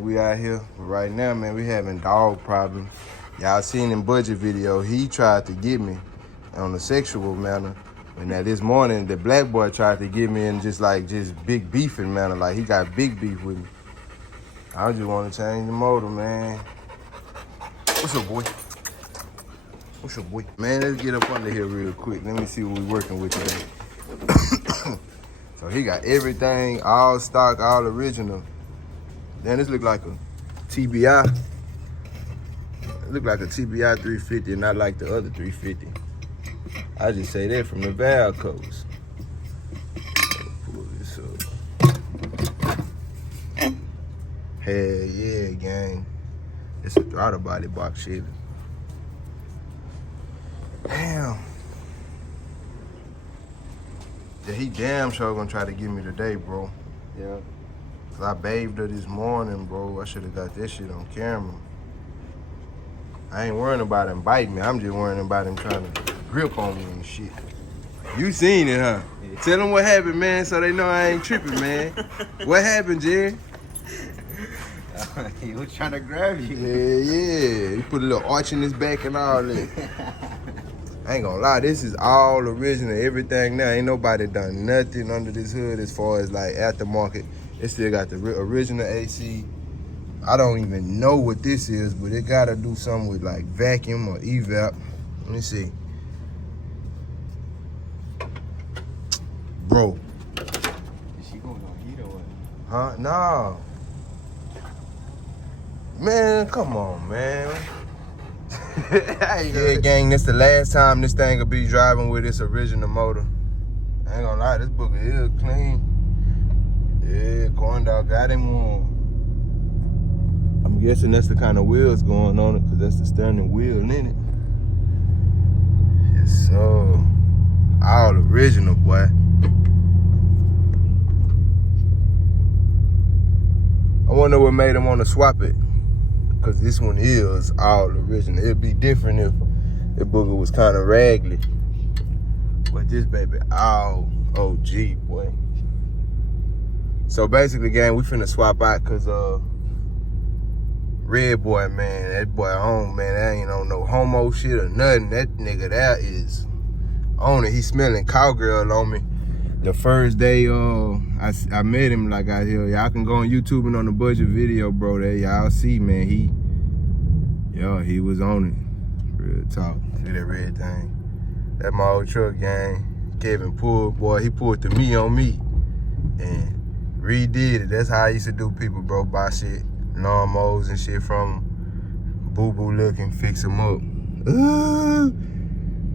We out here, but right now, man, we having dog problems. Y'all seen in budget video, he tried to get me on a sexual manner. And now this morning, the black boy tried to get me in just big beefing manner. Like he got big beef with me. I just want to change the motor, man. What's up, boy? What's up, boy? Man, let's get up under here real quick. Let me see what we working with today. So he got everything, all stock, all original. Then this look like a TBI. It look like a TBI 350, not like the other 350. I just say that from the valve codes. Pull this up. Hell yeah, gang. It's a throttle body box shit. Damn. Yeah, he damn sure gonna try to get me today, bro. Yeah. Cause I bathed her this morning, bro. I should have got that shit on camera. I ain't worrying about him biting me. I'm just worrying about him trying to grip on me and shit. You seen it, huh? Yeah. Tell them what happened, man, so they know I ain't tripping, man. What happened, Jerry? He was trying to grab you. Yeah. He put a little arch in his back and all that. I ain't gonna lie, this is all original, everything now. Ain't nobody done nothing under this hood as far as like aftermarket. It still got the original AC. I don't even know what this is, but it gotta do something with like vacuum or evap. Let me see. Bro. Is she going on heat or what? Huh? No. Man, come on, man. Yeah, gang, this the last time this thing will be driving with its original motor. I ain't gonna lie, this booger is clean. Yeah, corn dog got him on. I'm guessing that's the kind of wheels going on it, because that's the steering wheel in it. Yes, so all original, boy. I wonder what made him want to swap it, because this one is all original. It'd be different if the booger was kind of raggedy. But this baby all OG, boy. So basically, gang, we finna swap out because Red boy, man, that boy on, man, that ain't on no homo shit or nothing. That nigga that is on it. He smelling cowgirl on me. The first day I met him like out here. Y'all can go on YouTube and on the budget video, bro. There y'all see, man, he was on it. Real talk. See that red thing? That my old truck, gang. Kevin pulled, boy, he pulled the me on me and redid it. That's how I used to do people, bro. Buy shit, lawnmowers and shit from them. Boo-boo looking, fix them up.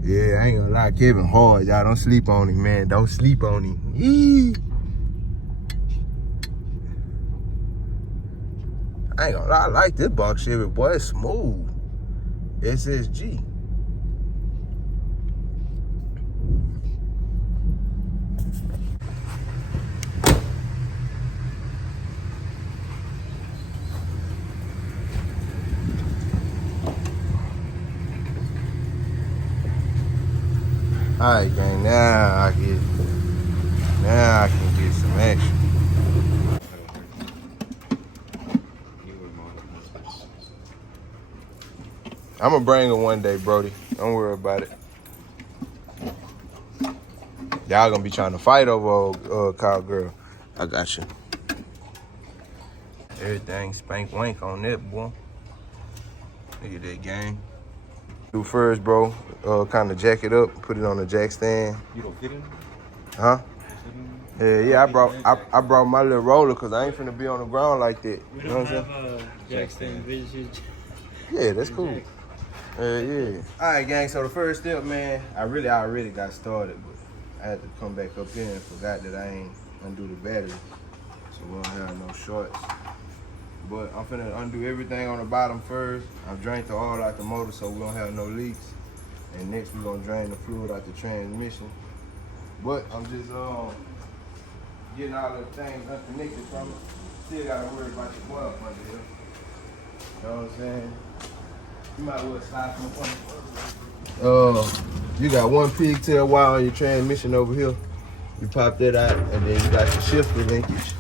Yeah, I ain't gonna lie, Kevin hard, y'all. Don't sleep on him, man. Don't sleep on him. Eee. I ain't gonna lie, I like this box shit, but boy, it's smooth. SSG. All right, gang, now I can get some action. I'm gonna bring her one day, Brody. Don't worry about it. Y'all gonna be trying to fight over cowgirl. I got you. Everything spank wank on that, boy. Look at that, gang. Do first, bro. Kind of jack it up, put it on the jack stand. You don't fit in? Huh? Yeah, I brought my little roller because I ain't finna be on the ground like that. We don't have jack stand. Yeah, that's cool. Yeah. All right, gang. So the first step, man, I already got started, but I had to come back up here and forgot that I ain't undo the battery, so we don't have no shorts. But I'm finna undo everything on the bottom first. I've drained the oil out the motor so we don't have no leaks. And next we're gonna drain the fluid out the transmission. But I'm just getting all the things unconnected from it. Still gotta worry about the oil under here. You know what I'm saying? You might well slide from one. You got one pigtail wire on your transmission over here. You pop that out, and then you got your shifter linkage.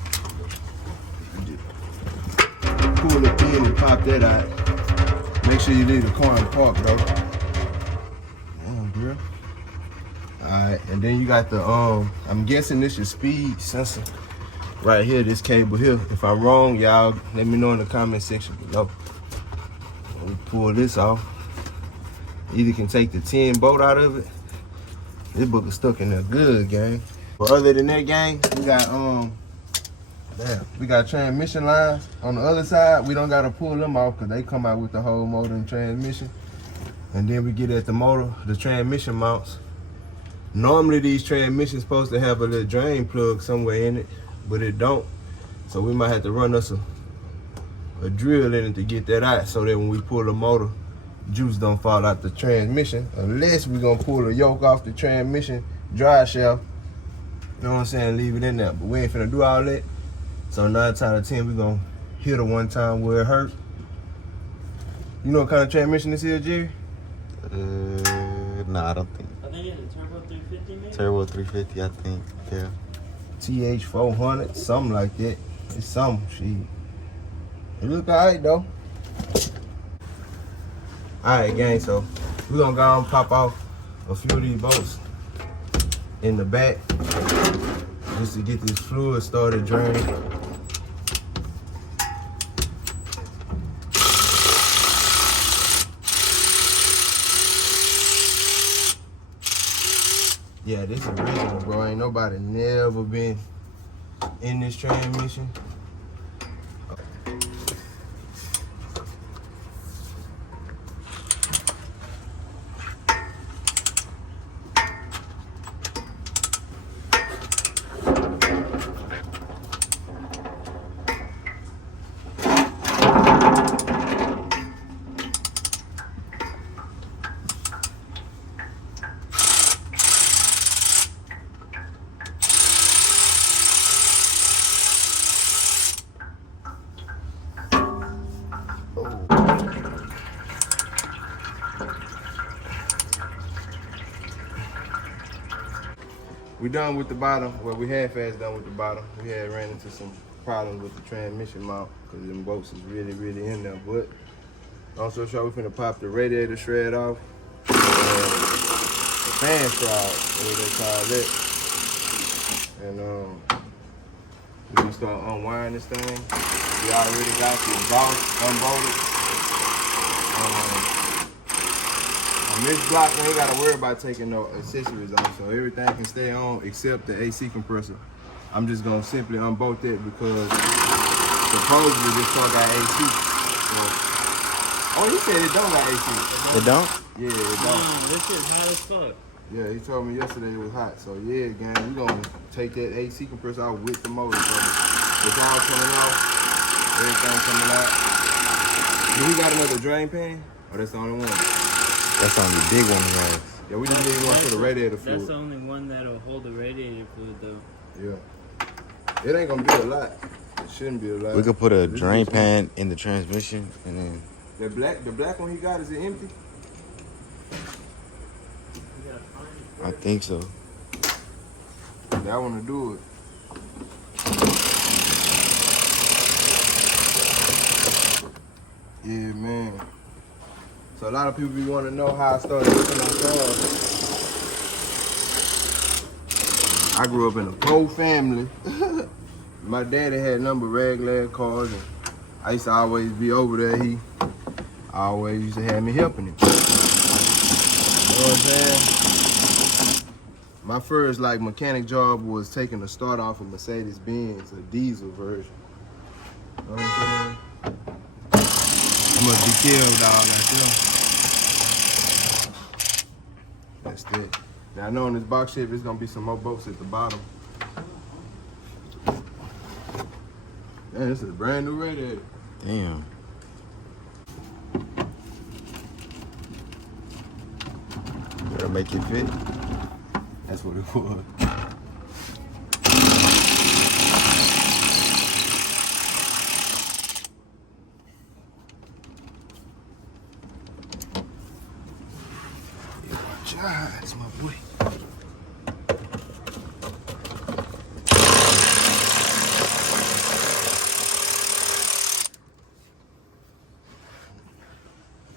pull the pin and pop that out. Make sure you leave the car in park though. Damn, bro. Alright, and then you got the I'm guessing this is speed sensor right here, this cable here. If I'm wrong, y'all let me know in the comment section below. We pull this off. Either can take the 10 bolt out of it. This book is stuck in there good, gang. But other than that, gang, we got transmission lines on the other side. We don't gotta pull them off because they come out with the whole motor and transmission. And then we get at the motor, the transmission mounts. Normally these transmissions supposed to have a little drain plug somewhere in it, but it don't. So we might have to run us a drill in it to get that out so that when we pull the motor, juice don't fall out the transmission. Unless we're gonna pull the yoke off the transmission drive shaft. You know what I'm saying? Leave it in there. But we ain't finna do all that. So 9 times out of 10, we gonna hit it one time where it hurt. You know what kind of transmission this is, Jerry? Nah, I don't think. I think it's a Turbo 350 maybe? Turbo 350, I think. Yeah. TH400, something like that. It's something, shit. It look alright though. Alright, gang, so we're gonna go and pop off a few of these bolts in the back just to get this fluid started draining. Yeah, this is original, bro. Ain't nobody never been in this transmission. We done with the bottom. Well, we half-assed done with the bottom. We had ran into some problems with the transmission mount because them bolts is really, really in there. But also show we finna pop the radiator shred off. The fan shroud, what they call that. And we gonna start unwiring this thing. We already got the exhaust unbolted. On this block, we ain't gotta worry about taking no accessories off, so everything can stay on except the AC compressor. I'm just gonna simply unbolt that because supposedly this car got AC. So, oh, he said it don't got AC. It don't? Yeah, it don't. This shit hot as fuck. Yeah, he told me yesterday it was hot. So yeah, gang, we gonna take that AC compressor out with the motor. So it's all coming off, everything coming out. Do we got another drain pan? Or that's the only one? That's on the big one, guys. Yeah, we just need one for the radiator fluid. That's the only one that'll hold the radiator fluid though. Yeah. It ain't gonna be a lot. It shouldn't be a lot. We could put a drain pan in the transmission and then. The black one he got, is it empty? I think so. That one to do it. Yeah, man. So a lot of people be want to know how I started looking on cars. I grew up in a poor family. My daddy had a number of regular cars, and I used to always be over there. He always used to have me helping him. You know what I'm saying? My first mechanic job was taking the start off a Mercedes-Benz, a diesel version. You know what I'm saying? I must be killed all like that. That's it. Now I know in this box shape there's gonna be some more bolts at the bottom. Man, this is a brand new radiator. Damn. Better make it fit. That's what it was. That's my boy.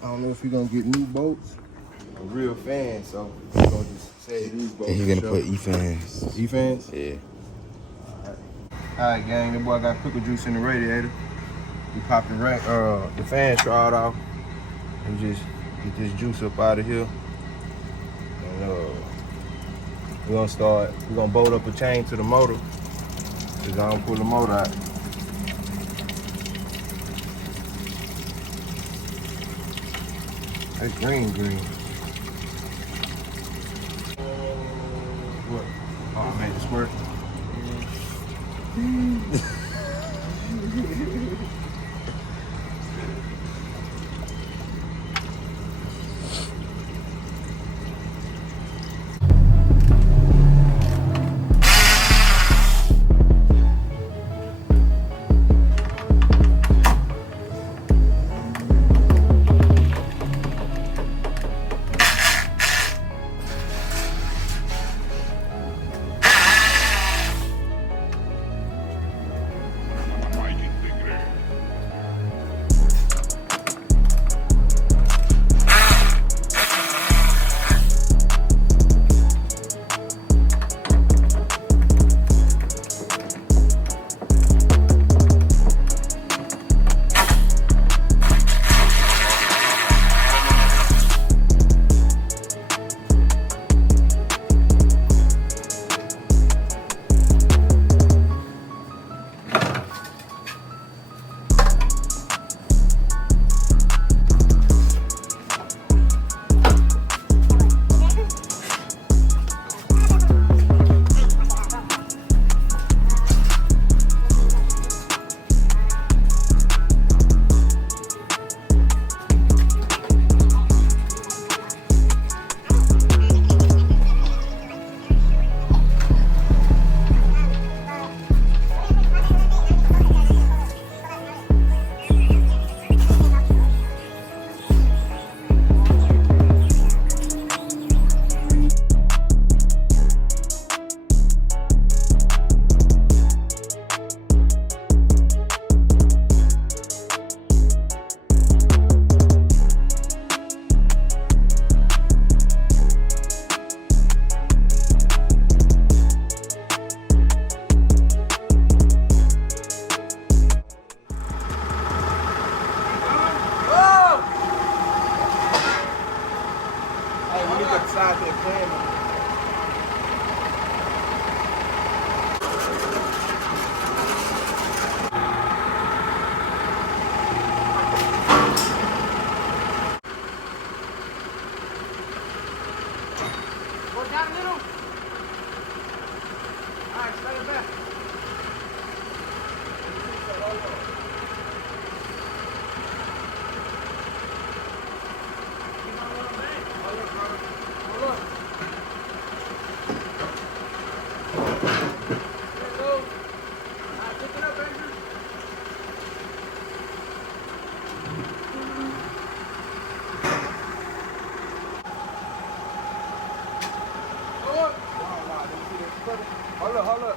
I don't know if we're gonna get new bolts or real fans, so we're gonna just say these bolts. And he's gonna put E-fans. E-fans? Yeah. Alright, gang, the boy got pickle juice in the radiator. We popped the fan shroud off and just get this juice up out of here. And we're gonna bolt up a chain to the motor, cause I don't pull the motor out. That's green. What? Oh, I made it squirt.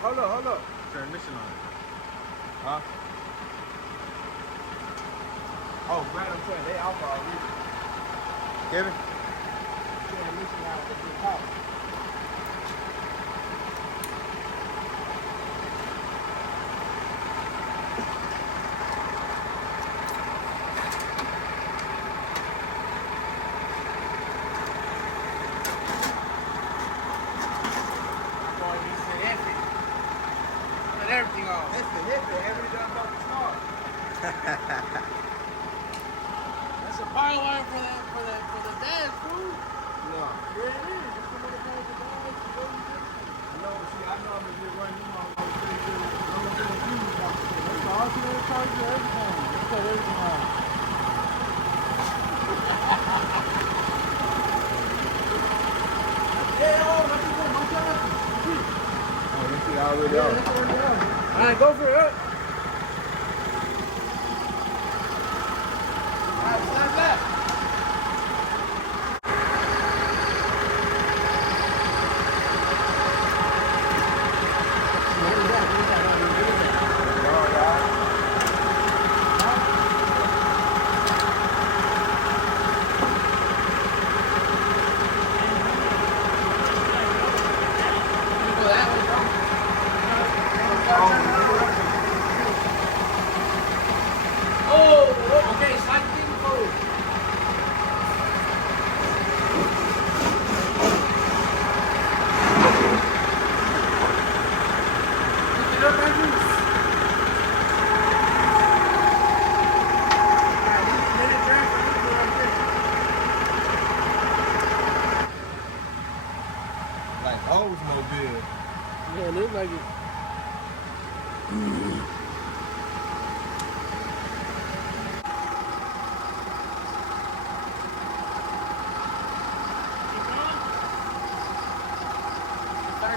Hold up. Transmission line. Huh? Oh, man, I'm saying they out already. Kevin? Transmission line at the top. Everything off. That's the hit that every done about the car. That's a power wire for the dash, fool. No. Yeah, it is. It's the motherfucker for the dash. No, see, I know I'm gonna just run you on pretty good. I'm gonna get a fuse box. That's the alternator charger, everything. Let's cut everything off. Oh, this shit already out. Alright, go for it. Alright, snap that.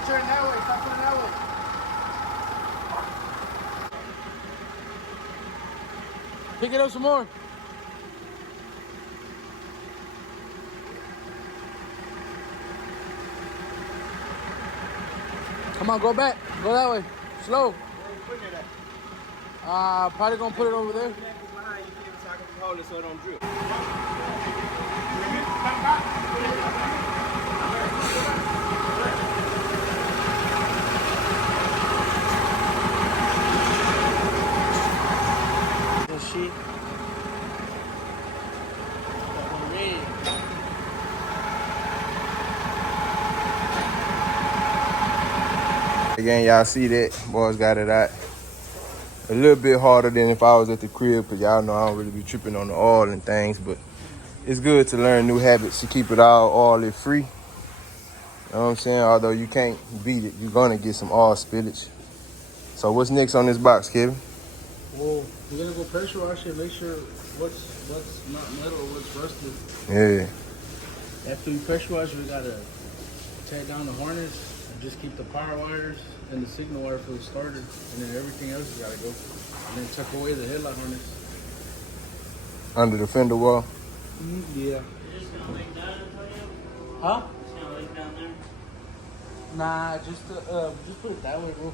turning that way. Stop turning that way. Pick it up some more. Come on, go back. Go that way. Slow. Probably gonna put it over there. Hold it so it don't drip. Shit. Again, y'all see that? Boys got it out. A little bit harder than if I was at the crib, because y'all know I don't really be tripping on the oil and things, but it's good to learn new habits to keep it all oil free. You know what I'm saying? Although you can't beat it, you're gonna get some oil spillage. So what's next on this box, Kevin? Well, we're gonna go pressure wash it, make sure what's not metal or what's rusted. Yeah. After we pressure wash, we gotta tear down the harness and just keep the power wires and the signal wire for the starter, and then everything else has gotta go. And then tuck away the headlight harness. Under the fender wall. Yeah. You're just gonna lay down, Antonio? Huh? Just gonna lay down there? Nah, just put it that way, bro.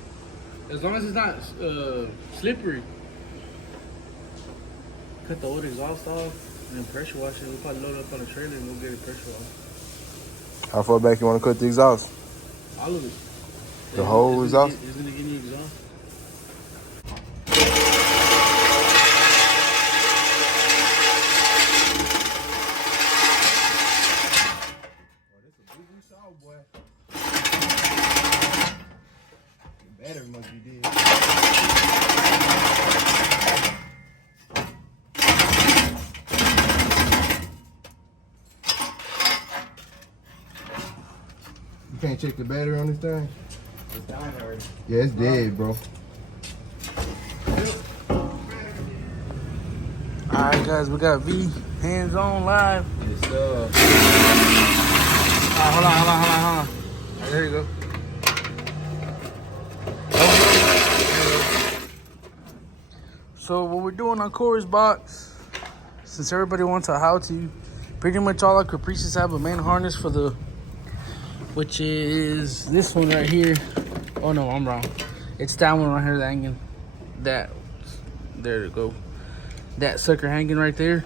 As long as it's not slippery. Cut the old exhaust off and then pressure wash it. We'll probably load it up on a trailer and we'll get it pressure washed. How far back you want to cut the exhaust? All of it. The whole exhaust? It's gonna give me exhaust. Battery must be dead. You can't check the battery on this thing? It's down already. Yeah, it's dead, bro. Alright guys, we got V hands on live. Yes, sir. Hold on. Alright, there you go. So what we're doing on Corey's box, since everybody wants a how-to, pretty much all our Caprices have a main harness for the, which is this one right here. Oh no, I'm wrong. It's that one right here, the hanging. That, there to go. That sucker hanging right there.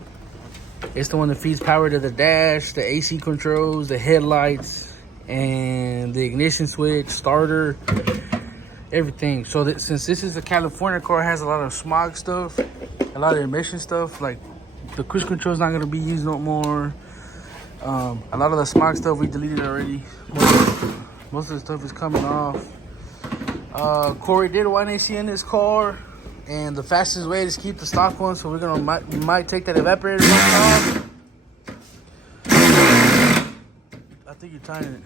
It's the one that feeds power to the dash, the AC controls, the headlights, and the ignition switch, starter, everything. So that since this is a California car, it has a lot of smog stuff, a lot of emission stuff, like the cruise control is not going to be used no more. A lot of the smog stuff we deleted already. Most of the stuff is coming off. Corey did 1AC in this car, and the fastest way is to keep the stock one, so we're gonna might take that evaporator off. I think you're tying it.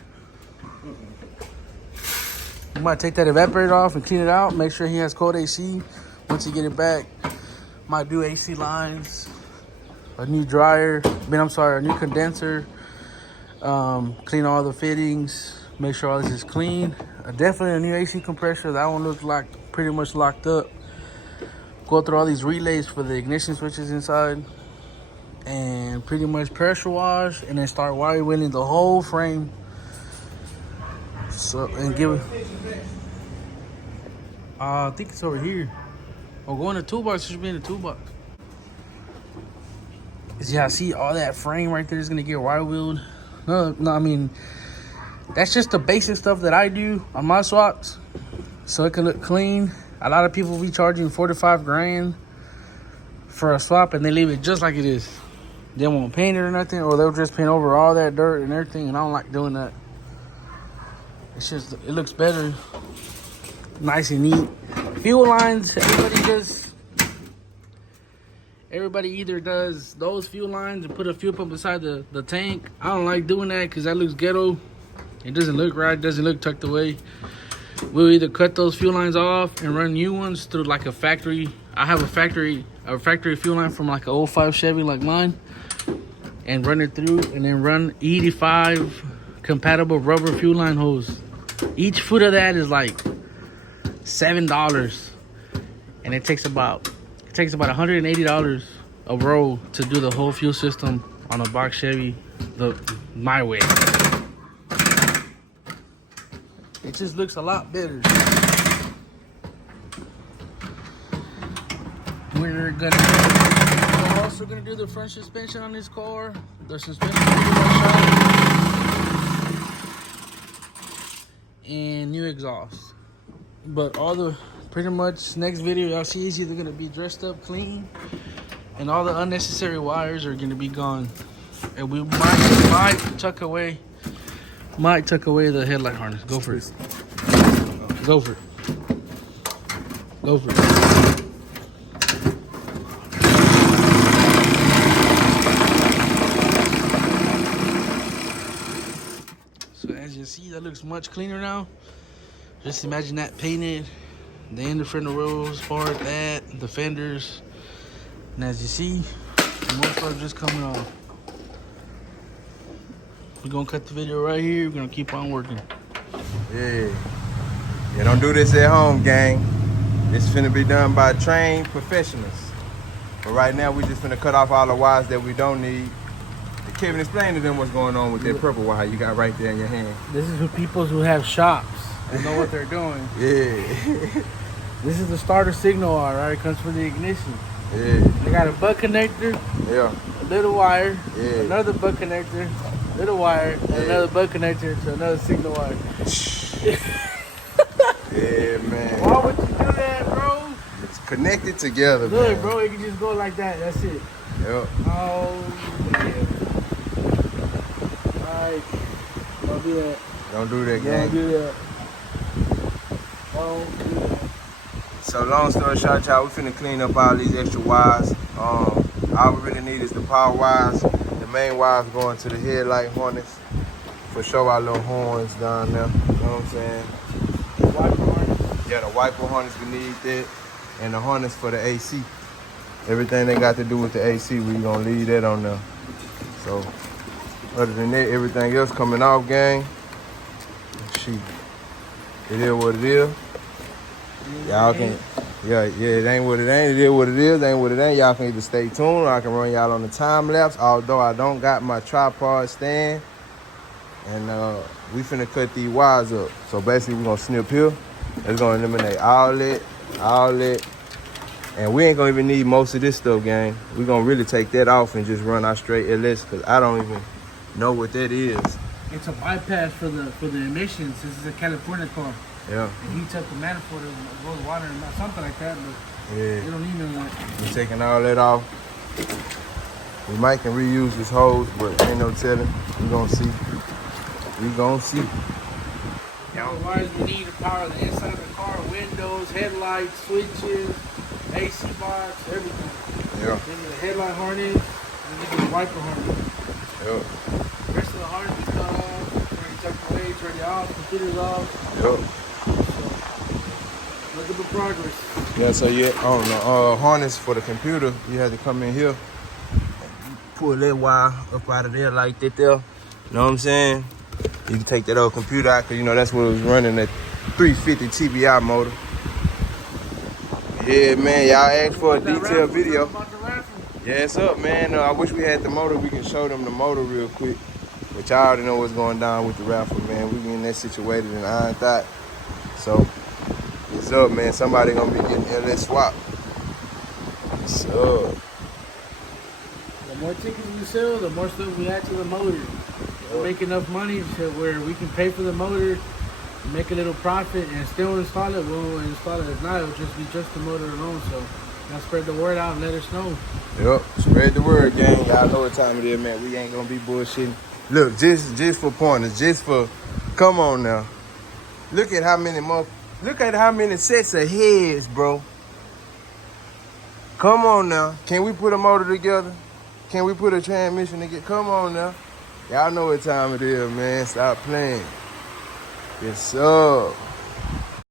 We might take that evaporator off and clean it out, make sure he has cold AC. Once you get it back, might do AC lines, a new dryer, a new condenser, clean all the fittings, make sure all this is clean. Definitely a new AC compressor. That one looks like pretty much locked up. Go through all these relays for the ignition switches inside, and pretty much pressure wash, and then start wire wheeling the whole frame. So, and give it, I think it's over here. Or go in the toolbox. It should be in the toolbox. Yeah, see all that frame right there is gonna get wire wheeled. No, I mean, that's just the basic stuff that I do on my swaps, so it can look clean. A lot of people be charging 45 grand for a swap, and they leave it just like it is. They won't paint it or nothing, or they'll just paint over all that dirt and everything, and I don't like doing that. It's just, it looks better, nice and neat. Fuel lines, everybody either does those fuel lines and put a fuel pump beside the tank. I don't like doing that because that looks ghetto. It doesn't look right, doesn't look tucked away. We'll either cut those fuel lines off and run new ones through like a factory. I have a factory fuel line from like an 05 Chevy like mine, and run it through, and then run E85 compatible rubber fuel line hose Each foot of that is like $7, and it takes about $180 a roll to do the whole fuel system on a box Chevy my way. It just looks a lot better. We're also gonna do the front suspension on this car. The suspension and new exhaust. But pretty much next video y'all see is either gonna be dressed up clean, and all the unnecessary wires are gonna be gone. And we might tuck away the headlight harness. Go for it. Go for it. Go for it. So as you see, that looks much cleaner now. Just imagine that painted, the end of front of rows, part that, the fenders, and as you see, most are just coming off. We're gonna cut the video right here. We're gonna keep on working. Yeah. Yeah, don't do this at home, gang. This is finna be done by trained professionals. But right now, we just finna cut off all the wires that we don't need. Kevin, explain to them what's going on with that purple wire you got right there in your hand. This is for people who have shops and know what they're doing. Yeah. This is the starter signal wire, right? It comes from the ignition. Yeah. They got a butt connector, Yeah. a little wire, Yeah. another butt connector, little wire, and another butt connector to another signal wire. Yeah, man. Why would you do that, bro? It's connected together, Look, man. bro, it can just go like that. That's it. Yep. Oh, yeah. Alright. Don't do that. Don't do that, gang. Don't do that. Don't do that. So long story short, y'all, we finna clean up all these extra wires. All we really need is the power wires. The main wires going to the headlight harness. For sure, our little horns down there. You know what I'm saying? Wiper harness. Yeah, the wiper harness, we need that. And the harness for the AC. Everything they got to do with the AC, we gonna leave that on there. So, other than that, everything else coming off, gang. Shoot. It is what it is. Y'all can, it ain't what it ain't. It is what it is. Ain't what it ain't. Y'all can either stay tuned or I can run y'all on the time lapse. Although I don't got my tripod stand, and we finna cut these wires up. So basically, we're gonna snip here. It's gonna eliminate all that, and we ain't gonna even need most of this stuff, gang. We gonna really take that off and just run our straight LS, cause I don't even know what that is. It's a bypass for the emissions. This is a California car. Yeah. It heats up the manifold and blows water and something like that, but Yeah. they don't need none of that. We're taking all that off. We might can reuse this hose, but ain't no telling. We gonna see. We gonna see. The wires we need to power the inside of the car, windows, headlights, switches, AC box, everything. Yeah. Then the headlight harness, and then the wiper harness. Yeah. The rest of the harness is cut off, already tucked away, it's already off, computer's off. Yeah. Look at the progress. Yeah, so yeah, on the harness for the computer, you had to come in here, pull that wire up out of there like that there. You know what I'm saying? You can take that old computer out, cause you know that's what was running that 350 TBI motor. Yeah, man, y'all asked for a detailed video. Yeah, it's up, man. I wish we had the motor. We can show them the motor real quick. But y'all already know what's going down with the raffle, man. We getting that situated in Iron Thought. So, it's up, man. Somebody gonna be getting LS swap. It's up. The more tickets we sell, the more stuff we add to the motor. We'll make enough money to where we can pay for the motor, make a little profit, and still install it. We'll install it. If not, it'll just be just the motor alone. So, now spread the word out and let us know. Yep, spread the word, gang. Y'all know what time it is, man. We ain't gonna be bullshitting. Look, just for pointers, come on now. Look at how many sets of heads, bro. Come on now. Can we put a motor together? Can we put a transmission together? Come on now. Y'all know what time it is, man. Stop playing. Yes, sir.